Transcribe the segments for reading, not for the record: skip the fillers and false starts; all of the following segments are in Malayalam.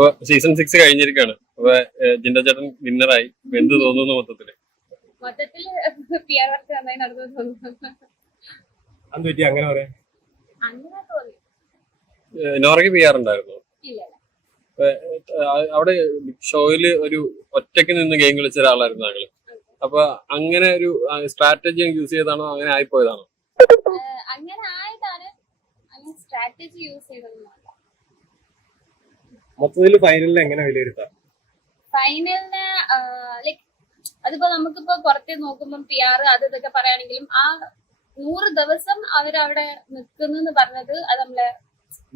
അപ്പൊ സീസൺ 6 കഴിഞ്ഞിരിക്കാണ്. അപ്പൊ ജിൻഡോ ചേട്ടൻ വിന്നറായി. എന്ത് തോന്നുന്നു മൊത്തത്തില്? നോറയ്ക്ക് പി ആർ ഉണ്ടായിരുന്നു. അവിടെ ഷോയില് ഒരു ഒറ്റയ്ക്ക് നിന്ന് ഗെയിം കളിച്ച ഒരാളായിരുന്നു ഞങ്ങള്. അപ്പൊ അങ്ങനെ ഒരു സ്ട്രാറ്റജി യൂസ് ചെയ്താണോ അങ്ങനെ ആയിപ്പോയതാണോ? അങ്ങനെ ആയതാണ്, അങ്ങനെ സ്ട്രാറ്റജി യൂസ് ചെയ്തതൊന്നുമല്ല. മൊത്തത്തില് ഫൈനലിനെ എങ്ങനെ വിലയിരുത്താം? ഫൈനലിന് ലൈക് അതിപ്പോ നമുക്കിപ്പോ പുറത്ത് നോക്കുമ്പോൾ പി ആർ അത് ഇതൊക്കെ പറയുകയാണെങ്കിലും ആ 100 ദിവസം അവരവിടെ നിൽക്കുന്നു പറഞ്ഞത് അത് നമ്മള്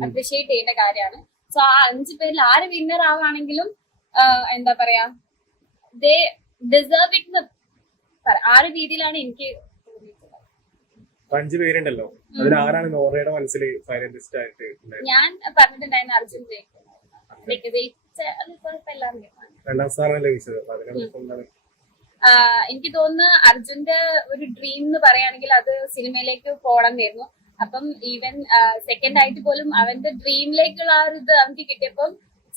അപ്രീഷിയേറ്റ് ചെയ്യേണ്ട കാര്യമാണ്. സോ ആ 5 പേരിൽ ആര് വിന്നർ ആവുകയാണെങ്കിലും എന്താ പറയാ, ദേ ഡിസേർവ് ഇറ്റ് ആ ഒരു രീതിയിലാണ് എനിക്ക്. 5 പേരുണ്ടല്ലോ, അതിൽ ആരാണ് നോറയുടെ മനസ്സിൽ ഫൈനലിസ്റ്റ് ആയിട്ട്? ഞാൻ പറഞ്ഞിട്ടുണ്ടായിരുന്നു അർജുൻ ജയിക്കും. രണ്ടാം സ്ഥാനം ലഭിച്ചത്. എനിക്ക് തോന്നുന്നു അർജുന്റെ ഒരു ഡ്രീം എന്ന് പറയുകയാണെങ്കിൽ അത് സിനിമയിലേക്ക് പോകണമെന്നായിരുന്നു. അപ്പം ഈവൻ സെക്കൻഡ് ആയിട്ട് പോലും അവന്റെ ഡ്രീമിലേക്കുള്ള ആ ഒരു ഇത് അവർക്ക് കിട്ടിയപ്പം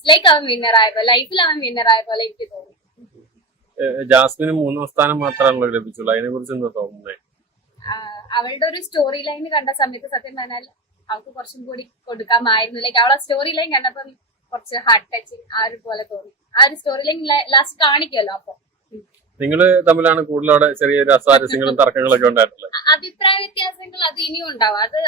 ലൈക്ക് അവൻ വിന്നർ ആയപ്പോ, ലൈഫിൽ അവൻ വിന്നർ ആയ പോലെ എനിക്ക് തോന്നി. ജാസ്മിന് 3ാം സ്ഥാനം മാത്രമാണല്ലോ ലഭിച്ചുള്ളൂ. അതിനെ കുറിച്ച് എന്താ തോന്നുന്നത്? അവളുടെ ഒരു സ്റ്റോറി ലൈൻ കണ്ട സമയത്ത് സത്യം പറഞ്ഞാൽ അവൾക്ക് കുറച്ചും കൂടി കൊടുക്കാമായിരുന്നു. ലൈക്ക് അവളെ സ്റ്റോറി ലൈൻ കണ്ടപ്പം കുറച്ച് ഹാർട്ട് ടച്ചിങ് ആ ഒരു പോലെ തോന്നി. ആ ഒരു സ്റ്റോറി ലൈൻ ലാസ്റ്റ് കാണിക്കുമല്ലോ. അപ്പൊ നിങ്ങള് തമ്മിലാണ് കൂടുതലവിടെ ചെറിയൊരു അസ്വാരസ്യങ്ങളും തർക്കങ്ങളൊക്കെ ഉണ്ടായിട്ടുള്ളത്. അഭിപ്രായ വ്യത്യാസങ്ങൾ അത് ഇനിയും ഉണ്ടാവും. അത്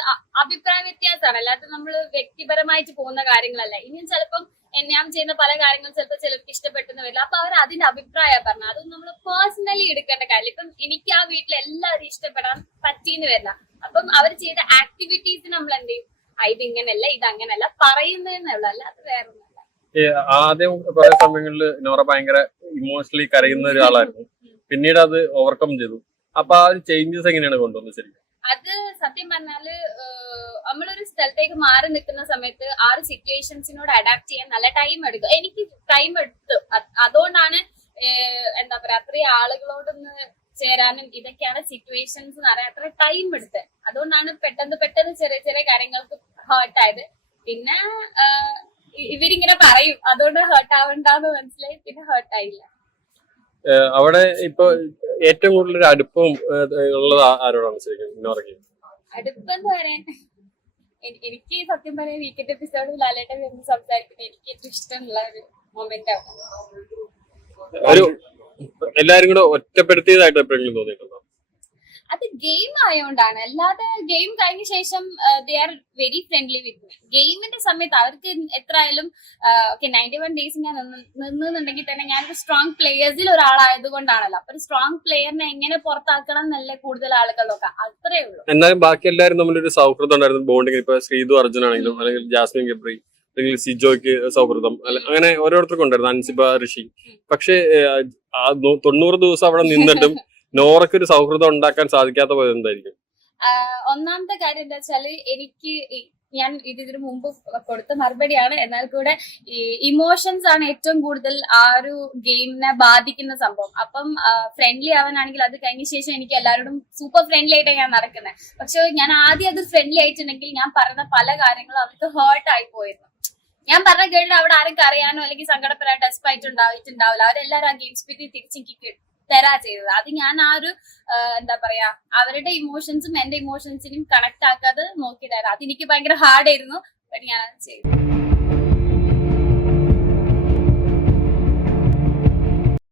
അഭിപ്രായ വ്യത്യാസമാണ്, അല്ലാതെ നമ്മള് വ്യക്തിപരമായിട്ട് പോകുന്ന കാര്യങ്ങളല്ല. ഇനിയും ചിലപ്പം ഞാൻ ചെയ്യുന്ന പല കാര്യങ്ങളും ചിലപ്പോൾ ചിലർക്ക് ഇഷ്ടപ്പെട്ടെന്ന് വരില്ല. അപ്പൊ അവർ അതിന്റെ അഭിപ്രായം പറഞ്ഞു, അത് നമ്മൾ പേഴ്സണലി എടുക്കേണ്ട കാര്യം. ഇപ്പം എനിക്ക് ആ വീട്ടിൽ എല്ലാവരും ഇഷ്ടപ്പെടാൻ പറ്റിയെന്ന് വരില്ല. അപ്പം അവർ ചെയ്ത ആക്ടിവിറ്റീസ് നമ്മൾ എന്ത് ചെയ്യും, ഇത് ഇങ്ങനെയല്ല ഇത് അങ്ങനെയല്ല പറയുന്നതെന്നേ ഉള്ളൂ, അല്ലാതെ വേറെ ഒന്നല്ല. ആദ്യം കുറെ സമയങ്ങളിൽ നോറ ഭയങ്കര ഇമോഷണലി കരയുന്ന ഒരാളായിരുന്നു. പിന്നീട് അത് ഓവർകം ചെയ്തു. അപ്പൊ ആ ഒരു ചേഞ്ചസ് എങ്ങനെയാണ് കൊണ്ടുവന്നത് ശരിക്കും? അത് സത്യം പറഞ്ഞാല് നമ്മളൊരു സ്ഥലത്തേക്ക് മാറി നിൽക്കുന്ന സമയത്ത് ആ ഒരു സിറ്റുവേഷൻസിനോട് അഡാപ്റ്റ് ചെയ്യാൻ നല്ല ടൈം എടുക്കും. എനിക്ക് ടൈം എടുത്തു. അതുകൊണ്ടാണ് എന്താ പറയാ, അത്രയും ആളുകളോടൊന്ന് ചേരാനും ഇതൊക്കെയാണ് സിറ്റുവേഷൻസ് എന്ന് പറയാൻ അത്ര ടൈം എടുത്ത്. അതുകൊണ്ടാണ് പെട്ടെന്ന് ചെറിയ ചെറിയ കാര്യങ്ങൾക്ക് ഹേർട്ട് ആയത്. പിന്നെ ഇവരിങ്ങനെ പറയും അതുകൊണ്ട് ഹേർട്ട് ആവണ്ടെന്ന് മനസ്സിലായി, പിന്നെ ഹേർട്ട് ആയില്ല. അവിടെ ഇപ്പൊ ഏറ്റവും കൂടുതൽ ഒരു അടുപ്പം ഉള്ളത് ആരോടാണ് ശരിക്കും? അടുപ്പം എന്ന് പറയാൻ എനിക്ക് സത്യം പറയാൻ വീക്കെൻഡ് എപ്പിസോഡ് ലാലേട്ടൻ വരുന്ന സംസാരിക്കുന്നത് എനിക്ക് ഏറ്റവും ഇഷ്ടമുള്ള ഒരു മൊമെന്റ് ആണ്. എല്ലാരും കൂടെ ഒറ്റപ്പെടുത്തിയതായിട്ട് എപ്പോഴെങ്കിലും തോന്നിയിട്ടുണ്ടോ? അത് ഗെയിം ആയതുകൊണ്ടാണ്, അല്ലാതെ ഗെയിം കഴിഞ്ഞ ശേഷം they are very friendly with me. ഗെയിമിന്റെ സമയത്ത് അവർക്ക് എത്രയായാലും 91 ഡേയ്സ് ഞാൻ നിന്നുണ്ടെങ്കിൽ തന്നെ ഞാനൊരു സ്ട്രോങ് പ്ലേയേഴ്സിൽ ഒരാളായത് കൊണ്ടാണല്ലോ. അപ്പൊ ഒരു സ്ട്രോങ് പ്ലെയറിനെ എങ്ങനെ പുറത്താക്കണം എന്നല്ലേ കൂടുതൽ ആളുകളൊക്കെ, അത്രേ ഉള്ളൂ. എന്നാലും ബാക്കി എല്ലാവരും തമ്മിലൊരു സൗഹൃദം ഉണ്ടായിരുന്നു, ബോണ്ടിങ്. ഇപ്പൊ ശ്രീതു അർജുൻ ആണെങ്കിലും അല്ലെങ്കിൽ ജാസ്മിൻ ഗബ്രി അല്ലെങ്കിൽ സിജോയ്ക്ക് സൗഹൃദം അങ്ങനെ ഓരോരുത്തർക്കും ഉണ്ടായിരുന്നു, അൻസിബ ഋഷി. പക്ഷെ 90 ദിവസം അവിടെ നിന്നിട്ടും നോറയ്ക്ക് ഒരു സൗഹൃദം ഉണ്ടാക്കാൻ സാധിക്കാത്ത പോലെ എന്തായിരിക്കും? ഒന്നാമത്തെ കാര്യം എന്താ വെച്ചാല്, എനിക്ക് ഞാൻ ഇതിനു മുമ്പ് കൊടുത്ത മറുപടിയാണ്, എന്നാൽ കൂടെ ഈ ഇമോഷൻസ് ആണ് ഏറ്റവും കൂടുതൽ ആ ഒരു ഗെയിമിനെ ബാധിക്കുന്ന സംഭവം. അപ്പം ഫ്രണ്ട്ലി ആവാനാണെങ്കിൽ അത് കഴിഞ്ഞ ശേഷം എനിക്ക് എല്ലാവരോടും സൂപ്പർ ഫ്രണ്ട്ലി ആയിട്ടാണ് ഞാൻ നടക്കുന്നത്. പക്ഷെ ഞാൻ ആദ്യം അത് ഫ്രണ്ട്ലി ആയിട്ടുണ്ടെങ്കിൽ ഞാൻ പറഞ്ഞ പല കാര്യങ്ങളും അവർക്ക് ഹേർട്ട് ആയി പോയിരുന്നു. ഞാൻ പറഞ്ഞ കേട്ടിട്ട് അവിടെ ആരും അറിയാനോ അല്ലെങ്കിൽ സങ്കടപ്പെടാൻ ഡെസ്പായിട്ട് ഉണ്ടാവില്ല. അവരെല്ലാരും ആ ഗെയിം സ്പിരിറ്റ് തിരിച്ചെനിക്ക് തരാ ചെയ്തത്. അത് ഞാൻ ആ ഒരു എന്താ പറയാ, അവരുടെ ഇമോഷൻസും എന്റെ ഇമോഷൻസിനും കണക്ട് ആക്കാതെ നോക്കിയിട്ടായിരുന്നു. അതെനിക്ക് ഭയങ്കര ഹാർഡ് ആയിരുന്നു. ഞാൻ അത് ചെയ്തു.